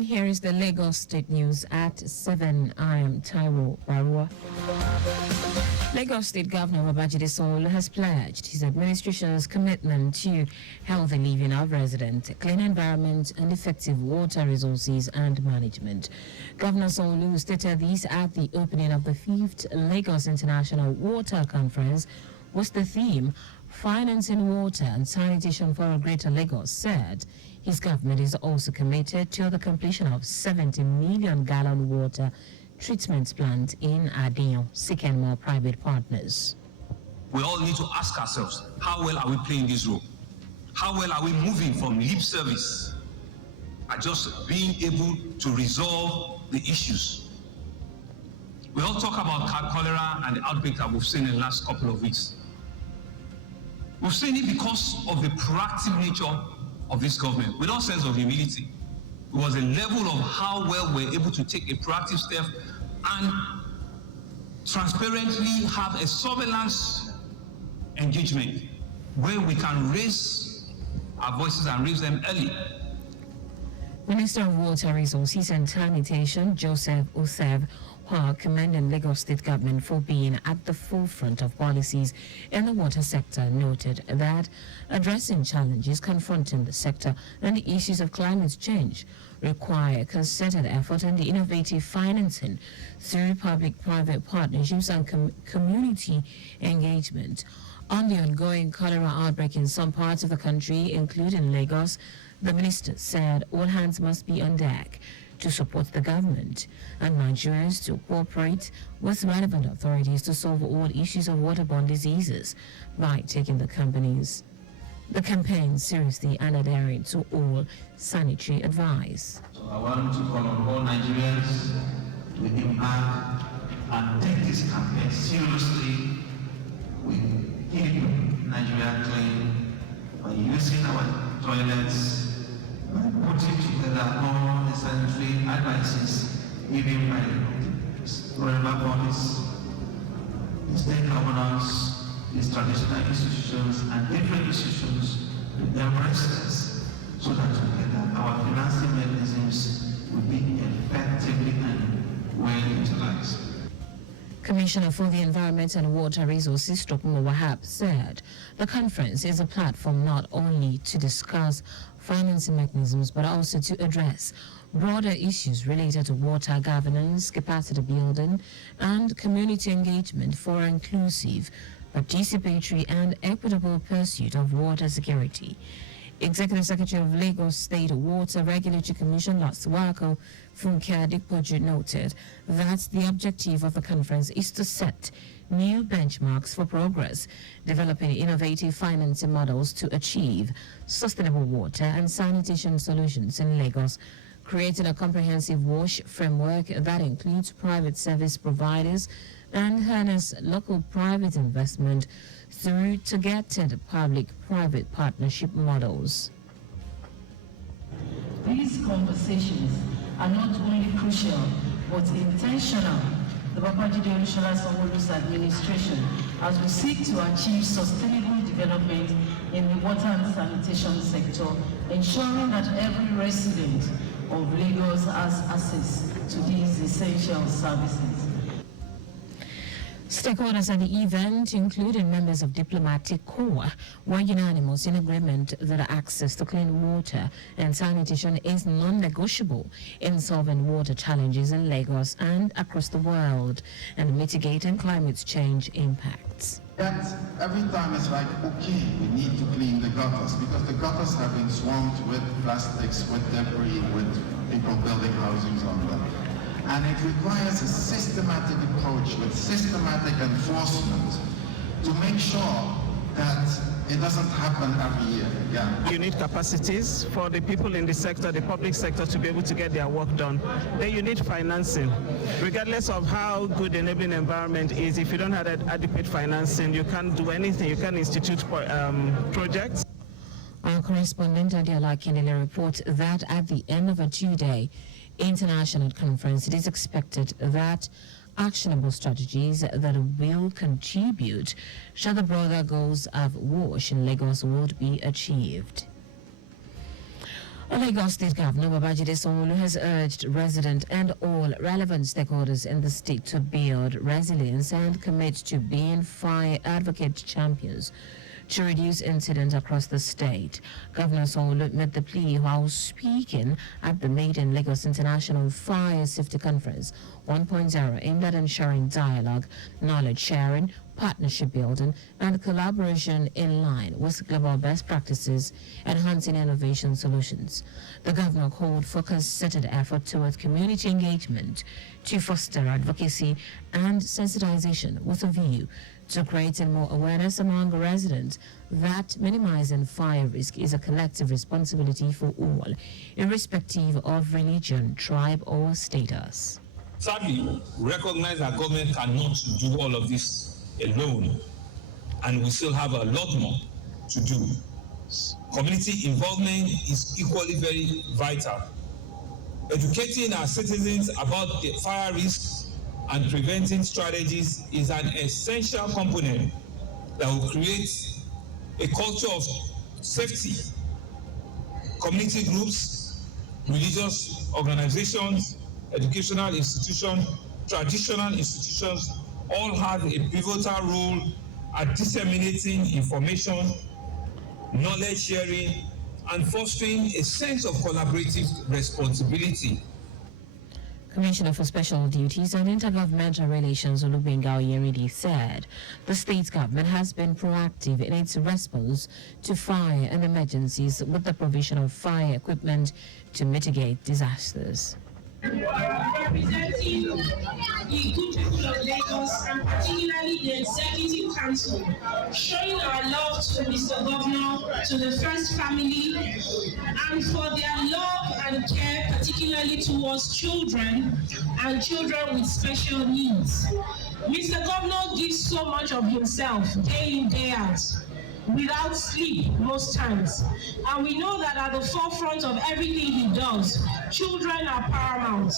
Here is the Lagos State News at 7. I am Taiwo Baruwa. Lagos State Governor Babajide Sanwo-Olu has pledged his administration's commitment to healthy living of residents, clean environment, and effective water resources and management. Governor Sanwo-Olu stated this at the opening of the 5th Lagos International Water Conference, with the theme Financing Water and Sanitation for a Greater Lagos. Said his government is also committed to the completion of 70 million gallon water treatment plant in Adenyo, seeking more private partners. We all need to ask ourselves, how well are we playing this role? How well are we moving from lip service and just being able to resolve the issues? We all talk about cholera and the outbreak that we've seen in the last couple of weeks. We've seen it because of the proactive nature of this government, with all sense of humility. It was a level of how well we're able to take a proactive step and transparently have a surveillance engagement where we can raise our voices and raise them early. Minister of Water Resources and Sanitation Joseph Usev, while commending Lagos State government for being at the forefront of policies in the water sector, noted that addressing challenges confronting the sector and the issues of climate change require concerted effort and the innovative financing through public-private partnerships and community engagement. On the ongoing cholera outbreak in some parts of the country, including Lagos, the minister said all hands must be on deck to support the government and Nigerians to cooperate with relevant authorities to solve all issues of waterborne diseases by taking the campaign seriously and adhering to all sanitary advice. So I want to call on all Nigerians to embark and take this campaign seriously. We keep Nigeria clean by using our toilets, by putting together all the sanitary advices given by relevant bodies, the state governors, these traditional institutions, and different institutions with their residents, so that together our financing mechanisms will be effectively and well utilized. Commissioner for the Environment and Water Resources, Dr. Wahab, said the conference is a platform not only to discuss financing mechanisms but also to address broader issues related to water governance, capacity building, and community engagement for inclusive, participatory, and equitable pursuit of water security. Executive Secretary of Lagos State Water Regulatory Commission, Latsuwako Funke Adikpoju, noted that the objective of the conference is to set new benchmarks for progress, developing innovative financing models to achieve sustainable water and sanitation solutions in Lagos, creating a comprehensive WASH framework that includes private service providers and harness local private investment through targeted public-private partnership models. These conversations are not only crucial but intentional. The Babajide Sanwo-Olu's administration, as we seek to achieve sustainable development in the water and sanitation sector, ensuring that every resident of Lagos has access to these essential services. Stakeholders at the event, including members of diplomatic corps, were unanimous in agreement that access to clean water and sanitation is non-negotiable in solving water challenges in Lagos and across the world and mitigating climate change impacts. Yet, every time it's like, okay, we need to clean the gutters because the gutters have been swamped with plastics, with debris, with people building housings on them. And it requires a systematic approach with systematic enforcement to make sure that it doesn't happen every year again. You need capacities for the people in the sector, the public sector, to be able to get their work done. Then you need financing. Regardless of how good the enabling environment is, if you don't have adequate financing, you can't do anything. You can't institute projects. Our correspondent Adiola Kindele reports that at the end of a two-day international conference, it is expected that actionable strategies that will contribute to the broader goals of WASH in Lagos would be achieved. Lagos State Governor Babajide Sanwo-Olu has urged residents and all relevant stakeholders in the state to build resilience and commit to being fire advocate champions to reduce incidents across the state. Governor Sanwo-Olu made the plea while speaking at the maiden Lagos International Fire Safety Conference 1.0 aimed at ensuring dialogue, knowledge sharing, partnership building, and collaboration in line with global best practices, enhancing innovation solutions. The governor called for concerted effort towards community engagement to foster advocacy and sensitization with a view to creating more awareness among residents that minimizing fire risk is a collective responsibility for all, irrespective of religion, tribe, or status. Sadly, we recognize that government cannot do all of this alone, and we still have a lot more to do. Community involvement is equally very vital. Educating our citizens about the fire risks and preventing strategies is an essential component that will create a culture of safety. Community groups, religious organizations, educational institutions, traditional institutions all have a pivotal role at disseminating information, knowledge sharing, and fostering a sense of collaborative responsibility. Commissioner for Special Duties and Intergovernmental Relations Olubenga Oyeride said the state government has been proactive in its response to fire and emergencies with the provision of fire equipment to mitigate disasters. Representing the good people of Lagos and particularly the Executive Council, showing our love to Mr. Governor, to the First Family, and for their love and care, particularly towards children and children with special needs. Mr. Governor gives so much of himself day in, day out, without sleep most times. And we know that at the forefront of everything he does, children are paramount,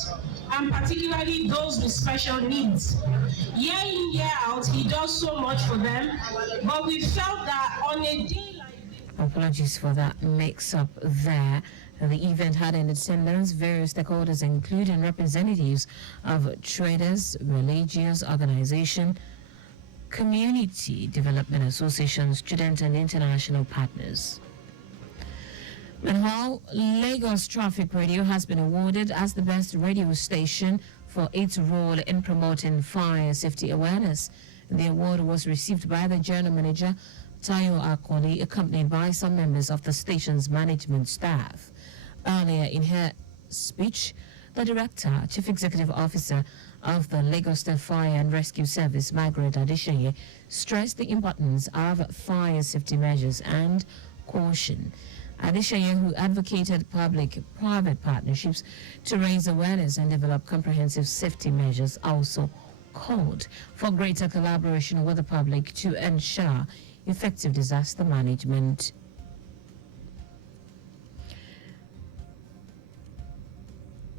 and particularly those with special needs. Year in, year out, he does so much for them, but we felt that on a day like this... Apologies for that mix-up there. The event had in attendance various stakeholders, including representatives of traders, religious organizations, community development associations, students, and international partners. Meanwhile, Lagos Traffic Radio has been awarded as the best radio station for its role in promoting fire safety awareness. The award was received by the general manager, Taiwo Baruwa, accompanied by some members of the station's management staff. Earlier in her speech, the director, chief executive officer of the Lagos State Fire and Rescue Service, Margaret Adeshoye, stressed the importance of fire safety measures and caution. Adeshoye, who advocated public-private partnerships to raise awareness and develop comprehensive safety measures, also called for greater collaboration with the public to ensure effective disaster management.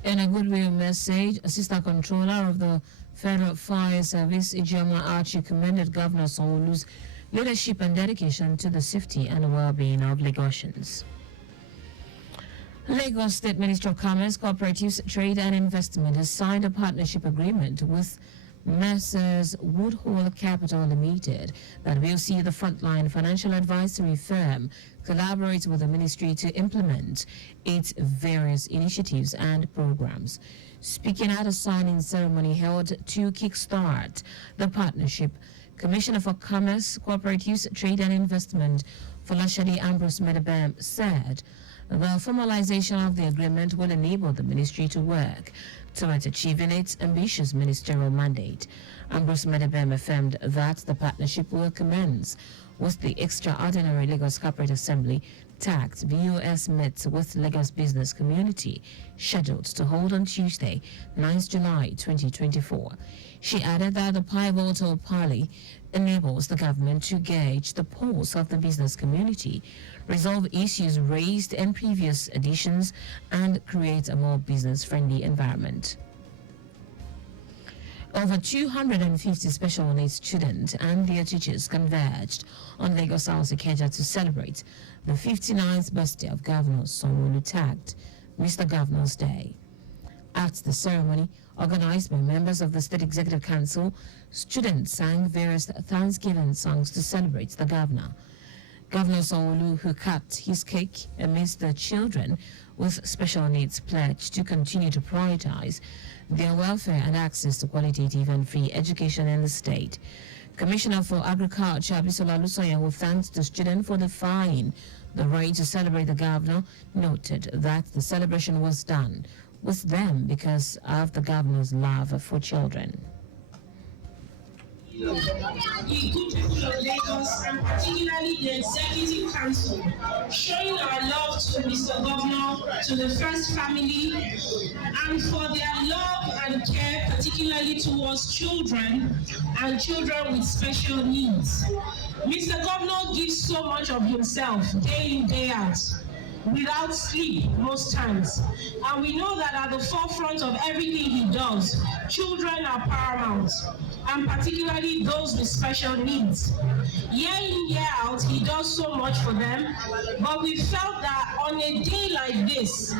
In a goodwill message, Assistant Controller of the Federal Fire Service, Ijoma Archie, commended Governor Sanwo-Olu's leadership and dedication to the safety and well-being of Lagosians. Lagos State Ministry of Commerce, Cooperatives, Trade and Investment has signed a partnership agreement with Messrs. Woodhull Capital Limited that will see the frontline financial advisory firm collaborate with the ministry to implement its various initiatives and programs. Speaking at a signing ceremony held to kickstart the partnership, Commissioner for Commerce, Cooperatives, Trade and Investment, Folashade Ambrose Medebem, said the formalization of the agreement will enable the ministry to work towards achieving its ambitious ministerial mandate. Ambrose Medebem affirmed that the partnership will commence with the extraordinary Lagos Corporate Assembly tagged BOS met with Lagos business community scheduled to hold on Tuesday, 9th July 2024. She added that the pivotal parley enables the government to gauge the pulse of the business community, resolve issues raised in previous editions, and create a more business-friendly environment. Over 250 special needs students and their teachers converged on Lagos House Ikeja to celebrate the 59th birthday of Governor Sanwo-Olu, tagged Mr. Governor's Day. At the ceremony, organized by members of the State Executive Council, students sang various Thanksgiving songs to celebrate the governor. Governor Sanwo-Olu, who cut his cake amidst the children with special needs, pledged to continue to prioritize their welfare and access to qualitative and free education in the state. Commissioner for Agriculture Abisola Lusoya, who thanked the students for defying the right to celebrate the governor, noted that the celebration was done with them because of the governor's love for children. The good people of Lagos, and particularly the Executive Council, showing our love to Mr. Governor, to the First Family, and for their love and care, particularly towards children and children with special needs. Mr. Governor gives so much of himself day in, day out, without sleep most times. And we know that at the forefront of everything he does, children are paramount, and particularly those with special needs. Year in, year out, he does so much for them, but we felt that on a day like this,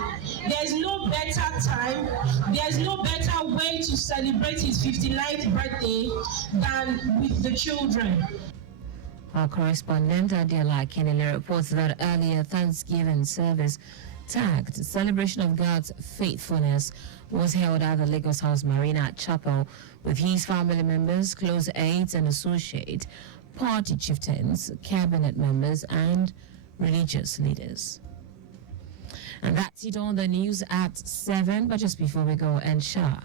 there's no better time, there's no better way to celebrate his 59th birthday than with the children. Our correspondent Adela Kenele reports that earlier Thanksgiving service tagged Celebration of God's Faithfulness was held at the Lagos House Marina Chapel with his family members, close aides and associates, party chieftains, cabinet members and religious leaders. And that's it on the news at 7. But just before we go, ensure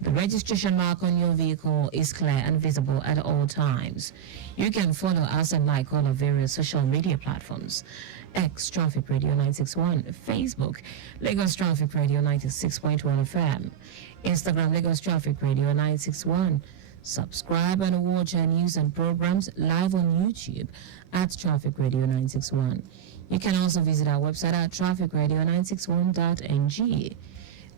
the registration mark on your vehicle is clear and visible at all times. You can follow us and like all of various social media platforms. X Traffic Radio 961, Facebook Lagos Traffic Radio 96.1 FM, Instagram Lagos Traffic Radio 961. Subscribe and watch our news and programs live on YouTube at Traffic Radio 961. You can also visit our website at trafficradio961.ng.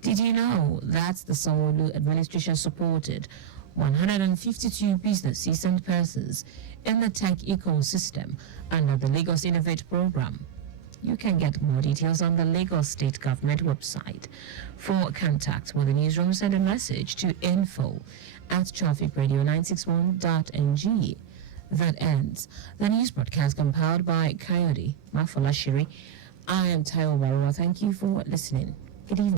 Did you know that the Sanwo-Olu administration supported 152 businesses and persons in the tech ecosystem under the Lagos Innovate program? You can get more details on the Lagos State Government website. For contact with the newsroom, send a message to info@trafficradio961.ng. That ends the news broadcast compiled by Coyote Mafolashiri. I am Taiwo Baruwa. Thank you for listening. Good evening.